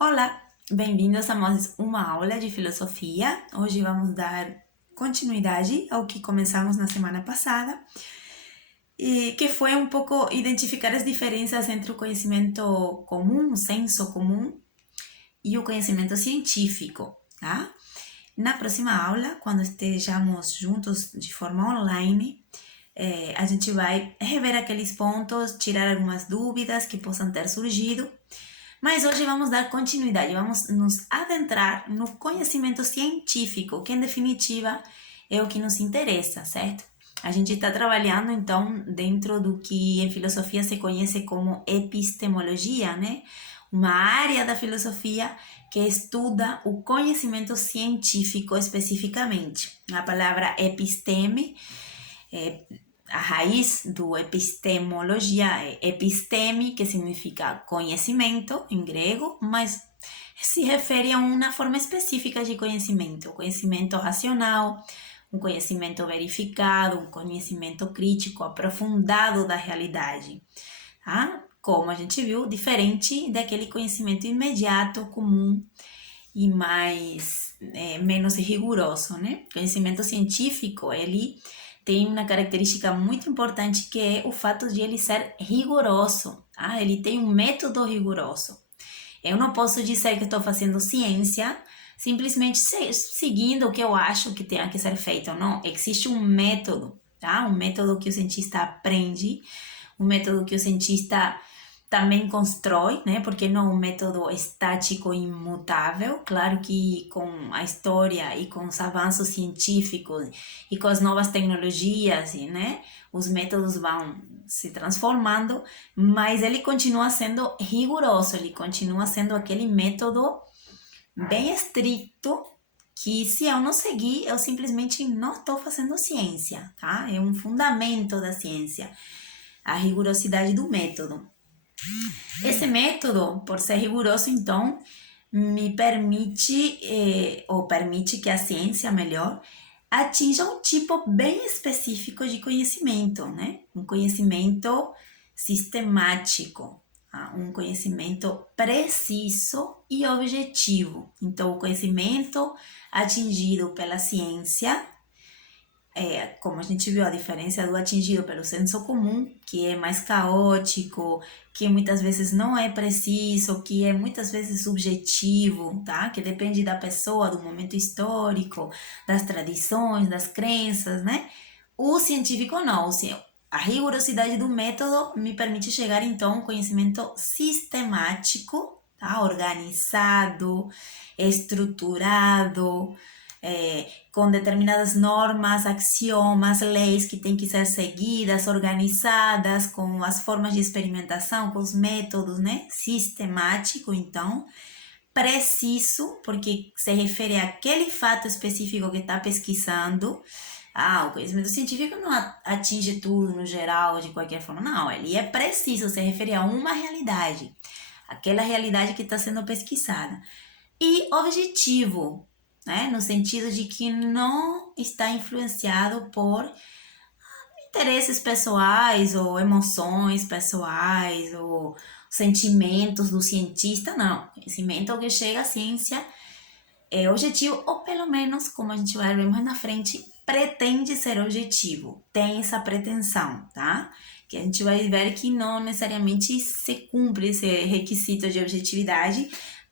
Olá, bem-vindos a mais uma aula de filosofia. Hoje vamos dar continuidade ao que começamos na semana passada, e que foi um pouco identificar as diferenças entre o conhecimento comum, o senso comum, e o conhecimento científico, tá? Na próxima aula, quando estejamos juntos de forma online, a gente vai rever aqueles pontos, tirar algumas dúvidas que possam ter surgido. Mas hoje vamos dar continuidade, vamos nos adentrar no conhecimento científico, que em definitiva é o que nos interessa, certo? A gente está trabalhando então dentro do que em filosofia se conhece como epistemologia, né? Uma área da filosofia que estuda o conhecimento científico especificamente. A palavra episteme é a raiz do epistemologia é episteme, que significa conhecimento em grego, mas se refere a uma forma específica de conhecimento, conhecimento racional, um conhecimento verificado, um conhecimento crítico, aprofundado da realidade, tá? Como a gente viu, diferente daquele conhecimento imediato, comum e menos rigoroso, né? Conhecimento científico, ele tem uma característica muito importante que é o fato de ele ser rigoroso, tá? Ele tem um método rigoroso. Eu não posso dizer que estou fazendo ciência simplesmente seguindo o que eu acho que tenha que ser feito, não. Existe um método, tá? Um método que o cientista aprende, um método que o cientista também constrói, né? Porque não é um método estático e imutável. Claro que com a história e com os avanços científicos e com as novas tecnologias, né? Os métodos vão se transformando, mas ele continua sendo rigoroso, ele continua sendo aquele método bem estrito que se eu não seguir, eu simplesmente não estou fazendo ciência, tá? É um fundamento da ciência, a rigorosidade do método. Esse método, por ser rigoroso, então, me permite, ou permite que a ciência, melhor, atinja um tipo bem específico de conhecimento, né? Um conhecimento sistemático, tá? Um conhecimento preciso e objetivo. Então, o conhecimento atingido pela ciência como a gente viu, a diferença do atingido pelo senso comum, que é mais caótico, que muitas vezes não é preciso, que é muitas vezes subjetivo, tá? Que depende da pessoa, do momento histórico, das tradições, das crenças, né? O científico não, a rigorosidade do método me permite chegar então a um conhecimento sistemático, tá? Organizado, estruturado, com determinadas normas, axiomas, leis que têm que ser seguidas, organizadas, com as formas de experimentação, com os métodos, né? Sistemático, então, preciso, porque se refere àquele fato específico que está pesquisando. O conhecimento científico não atinge tudo no geral, de qualquer forma, não, ele é preciso, se refere a uma realidade, aquela realidade que está sendo pesquisada. E objetivo, né? No sentido de que não está influenciado por interesses pessoais ou emoções pessoais ou sentimentos do cientista, não. Conhecimento que chega à ciência é objetivo, ou pelo menos, como a gente vai ver mais na frente, pretende ser objetivo, tem essa pretensão, tá? Que a gente vai ver que não necessariamente se cumpre esse requisito de objetividade,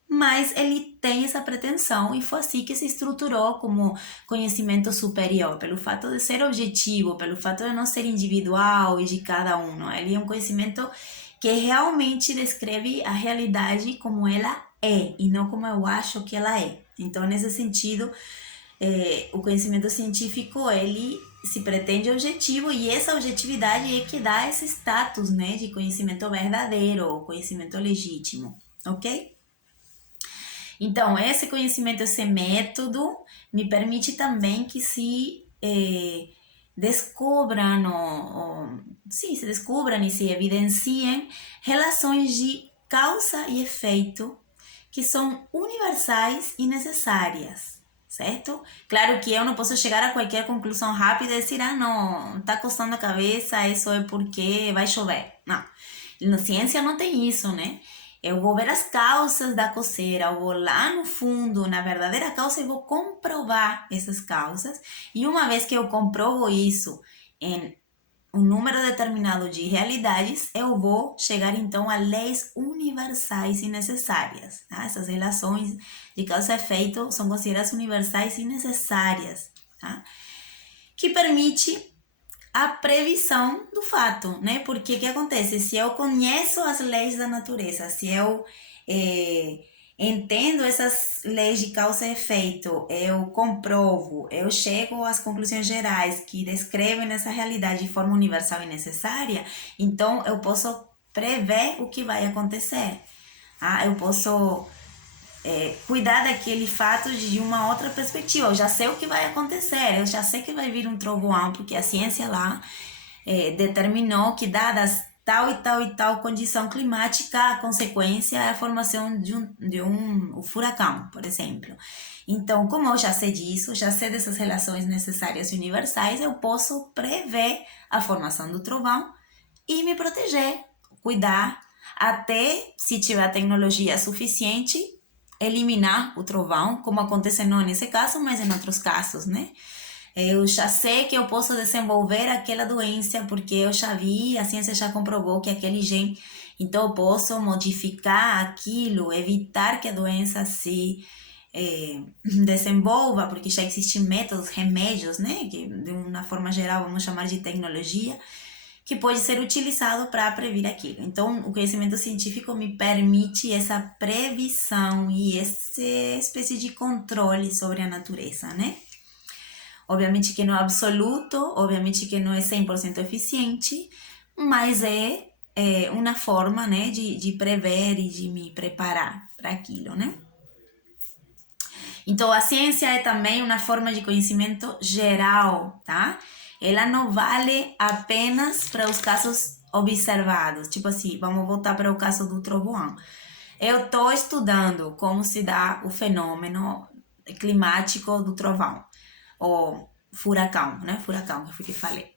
mas ele tem essa pretensão e foi assim que se estruturou como conhecimento superior, pelo fato de ser objetivo, pelo fato de não ser individual e de cada um, não? Ele é um conhecimento que realmente descreve a realidade como ela é e não como eu acho que ela é. Então, nesse sentido, o conhecimento científico, ele se pretende objetivo e essa objetividade é que dá esse status, né, de conhecimento verdadeiro ou conhecimento legítimo, ok? Então, esse conhecimento, esse método, me permite também que descubram, se descubram e se evidenciem relações de causa e efeito que são universais e necessárias, certo? Claro que eu não posso chegar a qualquer conclusão rápida e dizer, não, tá coçando a cabeça, isso é porque vai chover. Não, na ciência não tem isso, né? Eu vou ver as causas da coceira, eu vou lá no fundo, na verdadeira causa, e vou comprovar essas causas. E uma vez que eu comprovo isso em um número determinado de realidades, eu vou chegar então a leis universais e necessárias. Tá? Essas relações de causa e efeito são consideradas universais e necessárias, tá? Que permite a previsão do fato, né? Porque o que acontece? Se eu conheço as leis da natureza, se eu entendo essas leis de causa e efeito, eu comprovo, eu chego às conclusões gerais que descrevem essa realidade de forma universal e necessária, então eu posso prever o que vai acontecer. Eu posso cuidar daquele fato de uma outra perspectiva. Eu já sei o que vai acontecer, eu já sei que vai vir um trovão, porque a ciência lá determinou que dadas tal e tal e tal condição climática, a consequência é a formação de um furacão, por exemplo. Então, como eu já sei disso, já sei dessas relações necessárias e universais, eu posso prever a formação do trovão e me proteger, cuidar, até, se tiver tecnologia suficiente, eliminar o trovão, como acontece não nesse caso, mas em outros casos, né? Eu já sei que eu posso desenvolver aquela doença porque eu já vi, a ciência já comprovou que aquele gene, então eu posso modificar aquilo, evitar que a doença se desenvolva, porque já existem métodos, remédios, né, que de uma forma geral vamos chamar de tecnologia, que pode ser utilizado para prever aquilo. Então, o conhecimento científico me permite essa previsão e essa espécie de controle sobre a natureza, né? Obviamente que não é absoluto, obviamente que não é 100% eficiente, mas é uma forma, né, de prever e de me preparar para aquilo, né? Então, a ciência é também uma forma de conhecimento geral, tá? Ela não vale apenas para os casos observados. Tipo assim, vamos voltar para o caso do trovão. Eu estou estudando como se dá o fenômeno climático do trovão, ou furacão, né? Furacão, que foi que falei.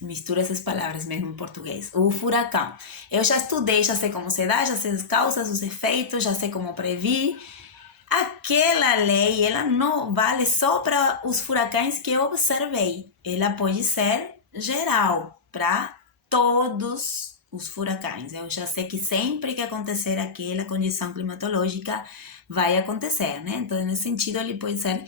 Mistura essas palavras mesmo em português. O furacão. Eu já estudei, já sei como se dá, já sei as causas, os efeitos, já sei como prever. Aquela lei, ela não vale só para os furacões que eu observei. Ela pode ser geral para todos os furacões. Eu já sei que sempre que acontecer aquela condição climatológica vai acontecer, né? Então, nesse sentido, ele pode ser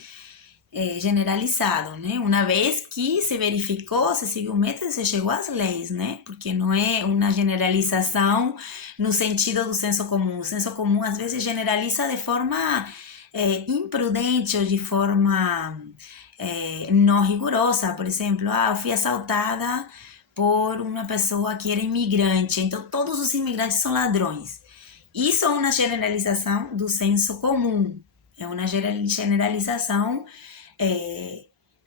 generalizado, né? Uma vez que se verificou, se seguiu o método, se chegou às leis, né? Porque não é uma generalização no sentido do senso comum. O senso comum, às vezes, generaliza de forma imprudente ou de forma não rigorosa. Por exemplo, eu fui assaltada por uma pessoa que era imigrante, então todos os imigrantes são ladrões. Isso é uma generalização do senso comum, é uma generalização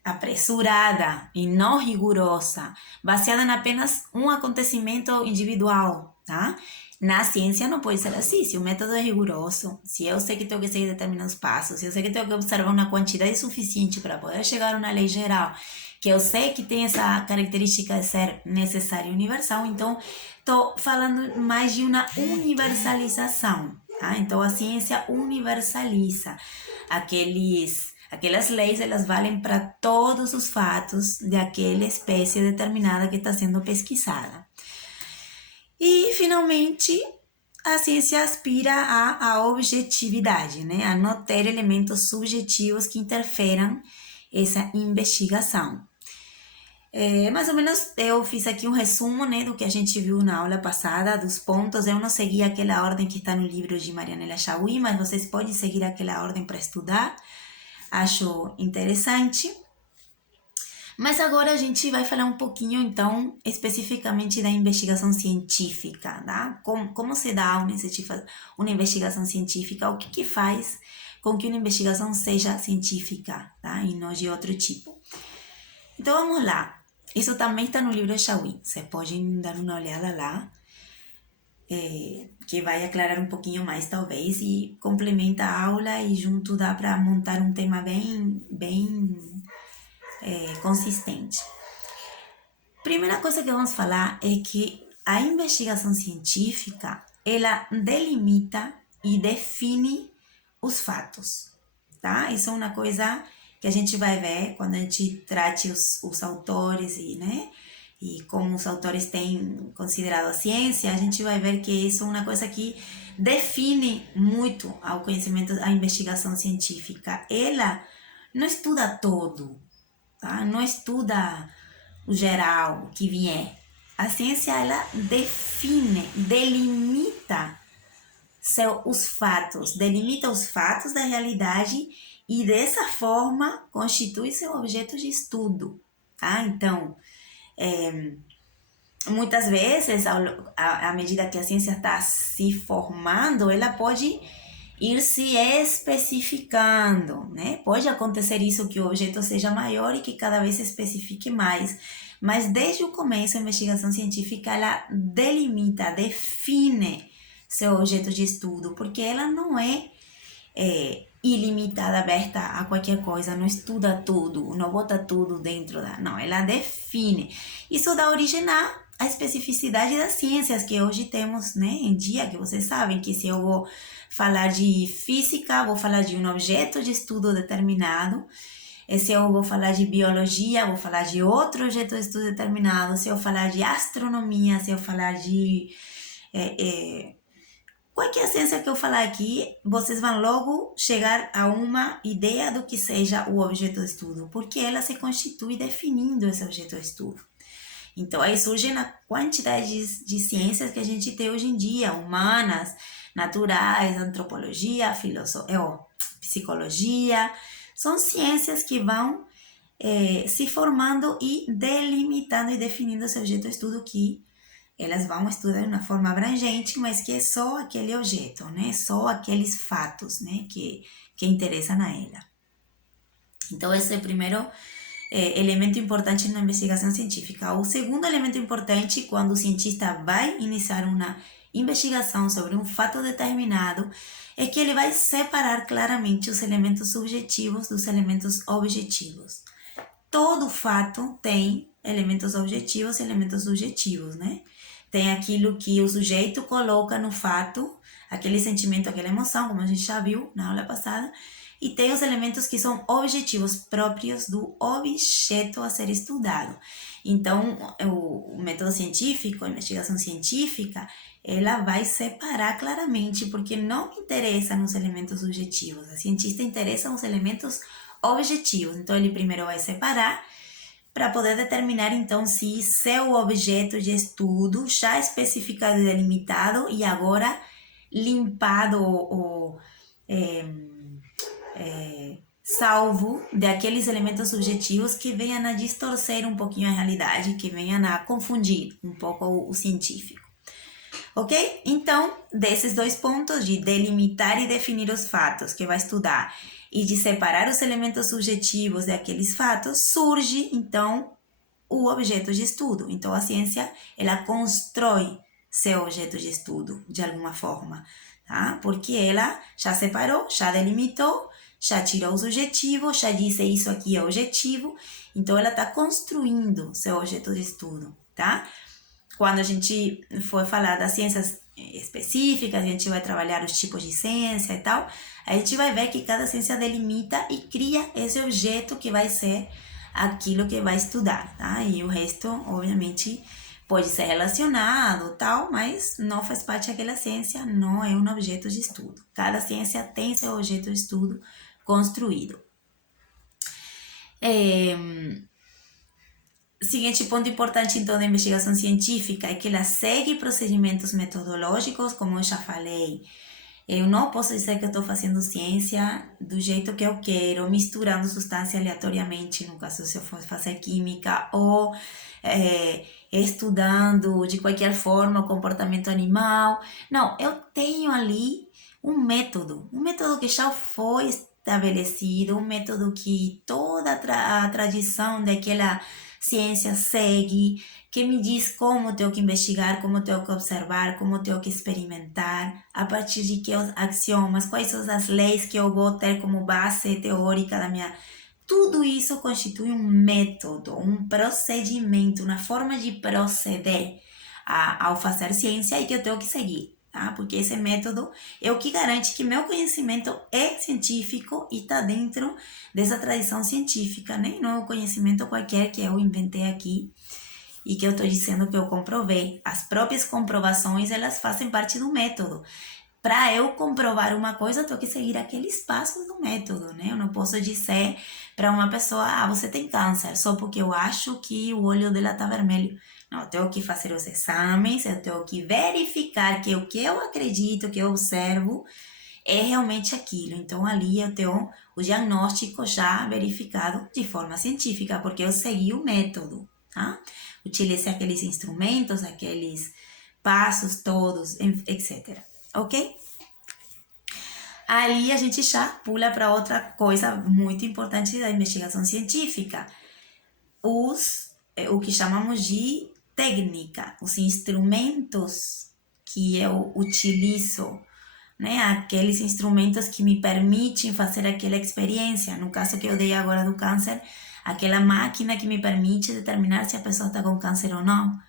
apressurada e não rigorosa, baseada em apenas um acontecimento individual, tá? Na ciência não pode ser assim. Se o método é rigoroso, se eu sei que tenho que seguir determinados passos, se eu sei que tenho que observar uma quantidade suficiente para poder chegar a uma lei geral, que eu sei que tem essa característica de ser necessária e universal, então estou falando mais de uma universalização, tá? Então a ciência universaliza aquelas leis, elas valem para todos os fatos de aquela espécie determinada que está sendo pesquisada. E, finalmente, a ciência aspira à objetividade, né? A não ter elementos subjetivos que interferam essa investigação. Mais ou menos, eu fiz aqui um resumo, né, do que a gente viu na aula passada, dos pontos. Eu não segui aquela ordem que está no livro de Marianela Chauí, mas vocês podem seguir aquela ordem para estudar. Acho interessante. Mas agora a gente vai falar um pouquinho, então, especificamente da investigação científica, tá? Como se dá uma investigação científica, o que faz com que uma investigação seja científica, tá? E não de outro tipo. Então, vamos lá. Isso também está no livro de Chauí. Vocês podem dar uma olhada lá, que vai aclarar um pouquinho mais, talvez, e complementa a aula e junto dá para montar um tema bem consistente. Primeira coisa que vamos falar é que a investigação científica, ela delimita e define os fatos, tá? Isso é uma coisa que a gente vai ver quando a gente trate os autores e, né? E como os autores têm considerado a ciência, a gente vai ver que isso é uma coisa que define muito ao conhecimento, a investigação científica. Ela não estuda todo, tá? Não estuda o geral, o que vier. A ciência, ela define, delimita delimita os fatos da realidade e dessa forma constitui seu objeto de estudo, tá? Então, muitas vezes, à medida que a ciência está se formando, ela pode ir se especificando, né? Pode acontecer isso, que o objeto seja maior e que cada vez se especifique mais. Mas desde o começo, a investigação científica, ela delimita, define seu objeto de estudo, porque ela não é ilimitada, aberta a qualquer coisa, não estuda tudo, não bota tudo dentro da... Não, ela define. Isso dá origem à especificidade das ciências que hoje temos, né, em dia, que vocês sabem que se eu vou falar de física, vou falar de um objeto de estudo determinado. Se eu vou falar de biologia, vou falar de outro objeto de estudo determinado. Se eu falar de astronomia, se eu falar de... qualquer ciência que eu falar aqui, vocês vão logo chegar a uma ideia do que seja o objeto de estudo, porque ela se constitui definindo esse objeto de estudo. Então, aí surge a quantidade de ciências que a gente tem hoje em dia, humanas, naturais, antropologia, psicologia. São ciências que vão se formando e delimitando e definindo esse objeto de estudo, que elas vão estudar de uma forma abrangente, mas que é só aquele objeto, né? Só aqueles fatos, né? Que interessam a ela. Então, esse é o primeiro elemento importante na investigação científica. O segundo elemento importante, quando o cientista vai iniciar uma investigação sobre um fato determinado, é que ele vai separar claramente os elementos subjetivos dos elementos objetivos. Todo fato tem elementos objetivos e elementos subjetivos, né? Tem aquilo que o sujeito coloca no fato, aquele sentimento, aquela emoção, como a gente já viu na aula passada, e tem os elementos que são objetivos, próprios do objeto a ser estudado. Então, o método científico, a investigação científica, ela vai separar claramente, porque não interessa nos elementos subjetivos. A cientista interessa nos elementos objetivos. Então, ele primeiro vai separar para poder determinar, então, se seu objeto de estudo já especificado e delimitado e agora limpado ou salvo daqueles elementos subjetivos que venham a distorcer um pouquinho a realidade, que venham a confundir um pouco o científico. Ok? Então, desses dois pontos, de delimitar e definir os fatos que vai estudar e de separar os elementos subjetivos daqueles fatos, surge, então, o objeto de estudo. Então, a ciência, ela constrói seu objeto de estudo, de alguma forma, tá? Porque ela já separou, já delimitou, já tirou os objetivos, já disse isso aqui é objetivo, então ela está construindo seu objeto de estudo, tá? Quando a gente for falar das ciências específicas, a gente vai trabalhar os tipos de ciência e tal, a gente vai ver que cada ciência delimita e cria esse objeto que vai ser aquilo que vai estudar, tá? E o resto, obviamente, pode ser relacionado, tal, mas não faz parte daquela ciência, não é um objeto de estudo. Cada ciência tem seu objeto de estudo construído. Seguinte ponto importante, então, da investigação científica é que ela segue procedimentos metodológicos, como eu já falei. Eu não posso dizer que eu estou fazendo ciência do jeito que eu quero, misturando substância aleatoriamente, no caso se eu for fazer química, ou estudando de qualquer forma o comportamento animal. Não, eu tenho ali um método que já foi estabelecido, um método que toda a tradição daquela ciência segue, que me diz como tenho que investigar, como tenho que observar, como tenho que experimentar, a partir de que os axiomas, quais são as leis que eu vou ter como base teórica da minha... Tudo isso constitui um método, um procedimento, uma forma de proceder ao fazer ciência e que eu tenho que seguir. tá? Porque esse método é o que garante que meu conhecimento é científico e está dentro dessa tradição científica, né? Não é um conhecimento qualquer que eu inventei aqui e que eu estou dizendo que eu comprovei. As próprias comprovações, elas fazem parte do método. Para eu comprovar uma coisa, eu tenho que seguir aqueles passos do método, né? Eu não posso dizer para uma pessoa, ah, você tem câncer, só porque eu acho que o olho dela está vermelho. Não, eu tenho que fazer os exames, eu tenho que verificar que o que eu acredito, que eu observo, é realmente aquilo. Então, ali eu tenho o diagnóstico já verificado de forma científica, porque eu segui o método, tá? Utilizei aqueles instrumentos, aqueles passos todos, etc. Ok? Ali a gente já pula para outra coisa muito importante da investigação científica. O que chamamos de técnica, os instrumentos que eu utilizo, né? Aqueles instrumentos que me permitem fazer aquela experiência. No caso que eu dei agora do câncer, aquela máquina que me permite determinar se a pessoa está com câncer ou não,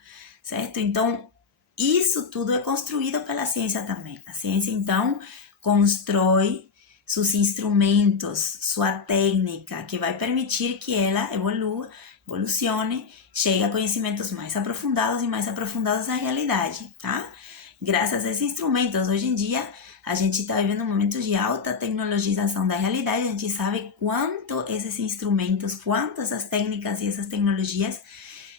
certo? Então, isso tudo é construído pela ciência também. A ciência, então, constrói seus instrumentos, sua técnica, que vai permitir que ela evolucione, chegue a conhecimentos mais aprofundados e mais aprofundados da realidade, tá? Graças a esses instrumentos, hoje em dia, a gente está vivendo um momento de alta tecnologização da realidade, a gente sabe quanto esses instrumentos, quanto essas técnicas e essas tecnologias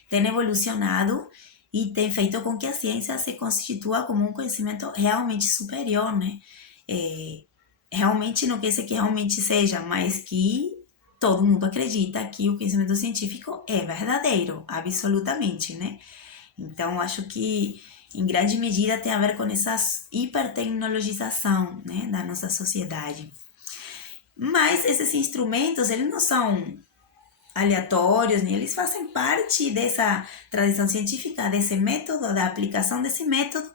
têm evolucionado e tem feito com que a ciência se constitua como um conhecimento realmente superior, né? Realmente não quer dizer que realmente seja, mas que todo mundo acredita que o conhecimento científico é verdadeiro, absolutamente, né? Então, acho que em grande medida tem a ver com essa hipertecnologização, né, da nossa sociedade. Mas esses instrumentos, eles não são aleatórios, né? Eles fazem parte dessa tradição científica, desse método, da aplicação desse método,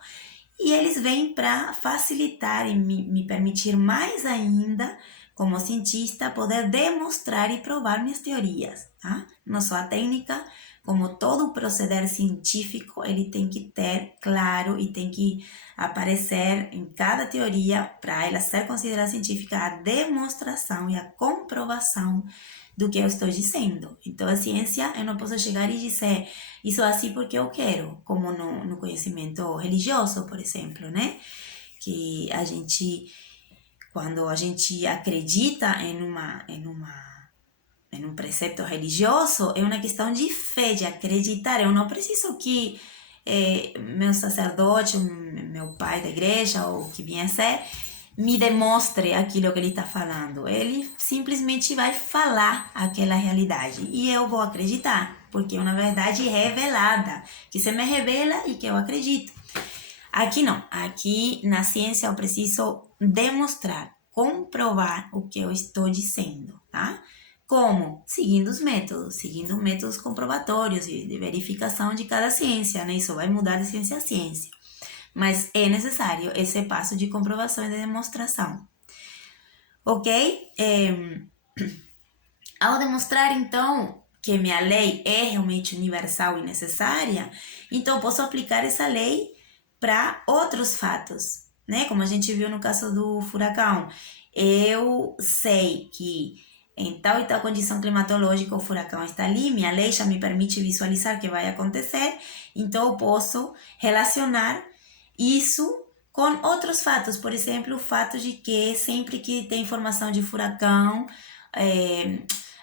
e eles vêm para facilitar e me permitir mais ainda, como cientista, poder demonstrar e provar minhas teorias, tá? Não só a técnica, como todo o proceder científico, ele tem que ter claro e tem que aparecer em cada teoria, para ela ser considerada científica, a demonstração e a comprovação do que eu estou dizendo. Então, a ciência, eu não posso chegar e dizer isso assim porque eu quero, como no conhecimento religioso, por exemplo, né? Que a gente, quando a gente acredita em um precepto religioso, é uma questão de fé, de acreditar. Eu não preciso que meu sacerdote, meu pai da igreja, ou o que vier a ser, me demonstre aquilo que ele está falando. Ele simplesmente vai falar aquela realidade e eu vou acreditar, porque é uma verdade revelada, que se me revela e que eu acredito. Aqui não, aqui na ciência eu preciso demonstrar, comprovar o que eu estou dizendo, tá? Como? Seguindo métodos comprobatórios e de verificação de cada ciência, né? Isso vai mudar de ciência a ciência. Mas é necessário esse passo de comprovação e de demonstração. Ok? Ao demonstrar, então, que minha lei é realmente universal e necessária, então posso aplicar essa lei para outros fatos, né? Como a gente viu no caso do furacão. Eu sei que em tal e tal condição climatológica o furacão está ali, minha lei já me permite visualizar que vai acontecer, então eu posso relacionar isso com outros fatos, por exemplo, o fato de que sempre que tem informação de furacão,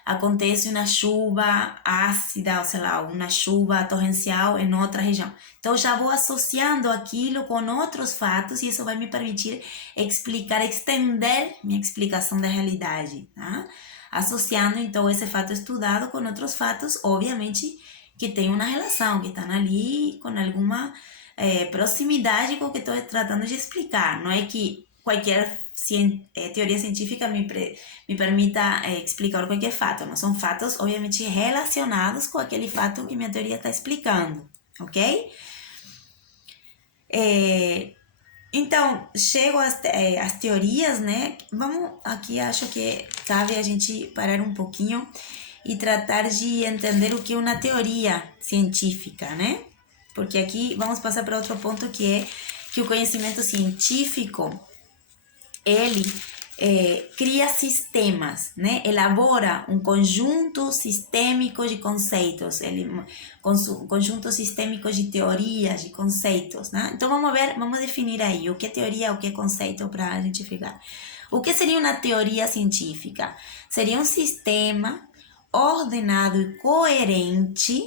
acontece uma chuva ácida, ou sei lá, uma chuva torrencial em outra região. Então, já vou associando aquilo com outros fatos e isso vai me permitir explicar, extender minha explicação da realidade, tá? Associando, então, esse fato estudado com outros fatos, obviamente, que tem uma relação, que estão ali com alguma proximidade com o que estou tratando de explicar. Não é que qualquer teoria científica me permita explicar qualquer fato. Não são fatos, obviamente, relacionados com aquele fato que minha teoria está explicando, ok? Então, chego às teorias, né? Vamos aqui, acho que cabe a gente parar um pouquinho e tratar de entender o que é uma teoria científica, né? Porque aqui vamos passar para outro ponto que é que o conhecimento científico, ele cria sistemas, né? Elabora um conjunto sistêmico de conceitos, conjunto sistêmico de teorias, de conceitos, né? Então vamos definir aí o que é teoria, o que é conceito para a gente ficar. O que seria uma teoria científica? Seria um sistema ordenado e coerente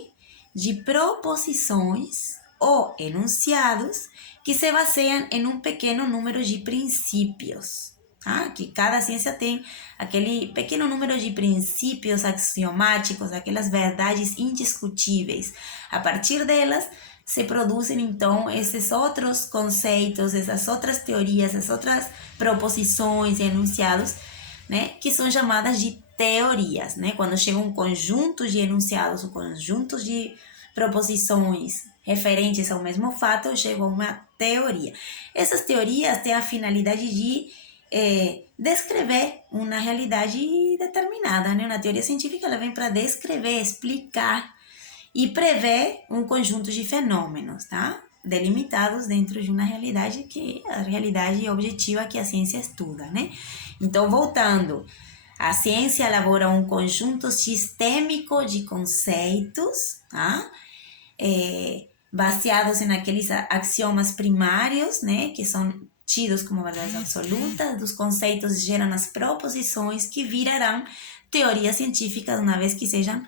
de proposições ou enunciados que se baseiam em um pequeno número de princípios. Tá? Que cada ciência tem aquele pequeno número de princípios axiomáticos, aquelas verdades indiscutíveis. A partir delas, se produzem então esses outros conceitos, essas outras teorias, essas outras proposições e enunciados, né, que são chamadas de teorias, né? Quando chega um conjunto de enunciados, um conjunto de proposições referentes ao mesmo fato, chega a uma teoria. Essas teorias têm a finalidade de descrever uma realidade determinada, né? Uma teoria científica ela vem para descrever, explicar e prever um conjunto de fenômenos, tá? Delimitados dentro de uma realidade que é a realidade objetiva que a ciência estuda, né? Então, voltando, a ciência elabora um conjunto sistêmico de conceitos, tá? Baseados em aqueles axiomas primários, né? Que são tidos como verdades absolutas, dos conceitos geram as proposições que virarão teorias científicas uma vez que sejam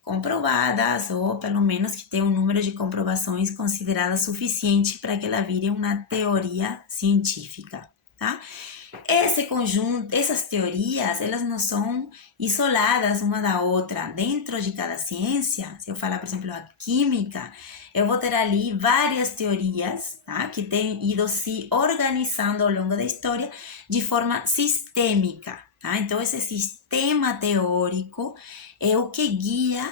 comprovadas ou pelo menos que tenham um número de comprovações consideradas suficiente para que ela vire uma teoria científica, tá? Esse conjunto, essas teorias, elas não são isoladas uma da outra. Dentro de cada ciência, se eu falar, por exemplo, a química, eu vou ter ali várias teorias, tá? Que têm ido se organizando ao longo da história de forma sistêmica, tá? Então, esse sistema teórico é o que guia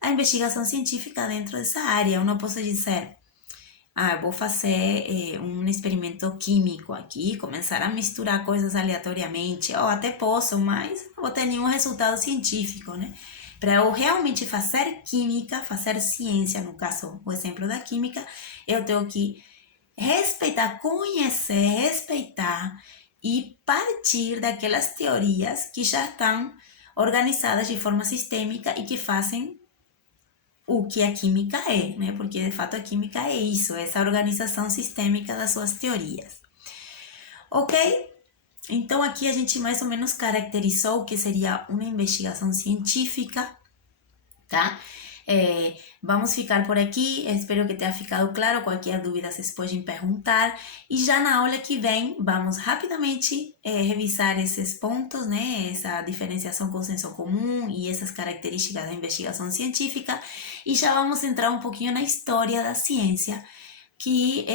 a investigação científica dentro dessa área. Eu não posso dizer, eu vou fazer um experimento químico aqui, começar a misturar coisas aleatoriamente, ou até posso, mas não vou ter nenhum resultado científico, né? Para eu realmente fazer química, fazer ciência, no caso, o exemplo da química, eu tenho que respeitar, conhecer, respeitar e partir daquelas teorias que já estão organizadas de forma sistêmica e que fazem o que a química é, né? Porque de fato a química é isso, essa organização sistêmica das suas teorias. Ok? Então aqui a gente mais ou menos caracterizou o que seria uma investigação científica, tá? Vamos ficar por aqui, espero que tenha ficado claro. Qualquer dúvida vocês podem perguntar. E já na aula que vem, vamos rapidamente revisar esses pontos, né? Essa diferenciação com o senso comum e essas características da investigação científica. E já vamos entrar um pouquinho na história da ciência, que,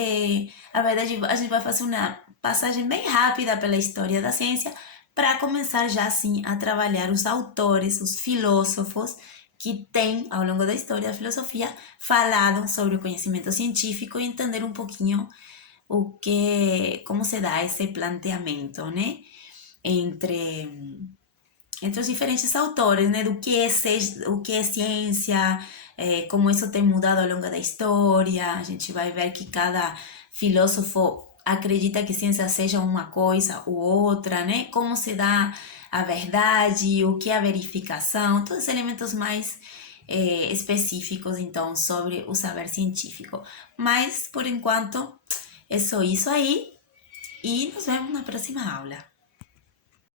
na verdade, a gente vai fazer uma passagem bem rápida pela história da ciência para começar já, assim, a trabalhar os autores, os filósofos, que tem, ao longo da história da filosofia, falado sobre o conhecimento científico e entender um pouquinho como se dá esse planteamento, né? Entre os diferentes autores, né? O que é ciência, como isso tem mudado ao longo da história. A gente vai ver que cada filósofo acredita que ciência seja uma coisa ou outra, né? Como se dá a verdade, o que é a verificação, todos os elementos mais específicos, então, sobre o saber científico. Mas, por enquanto, é só isso aí e nos vemos na próxima aula.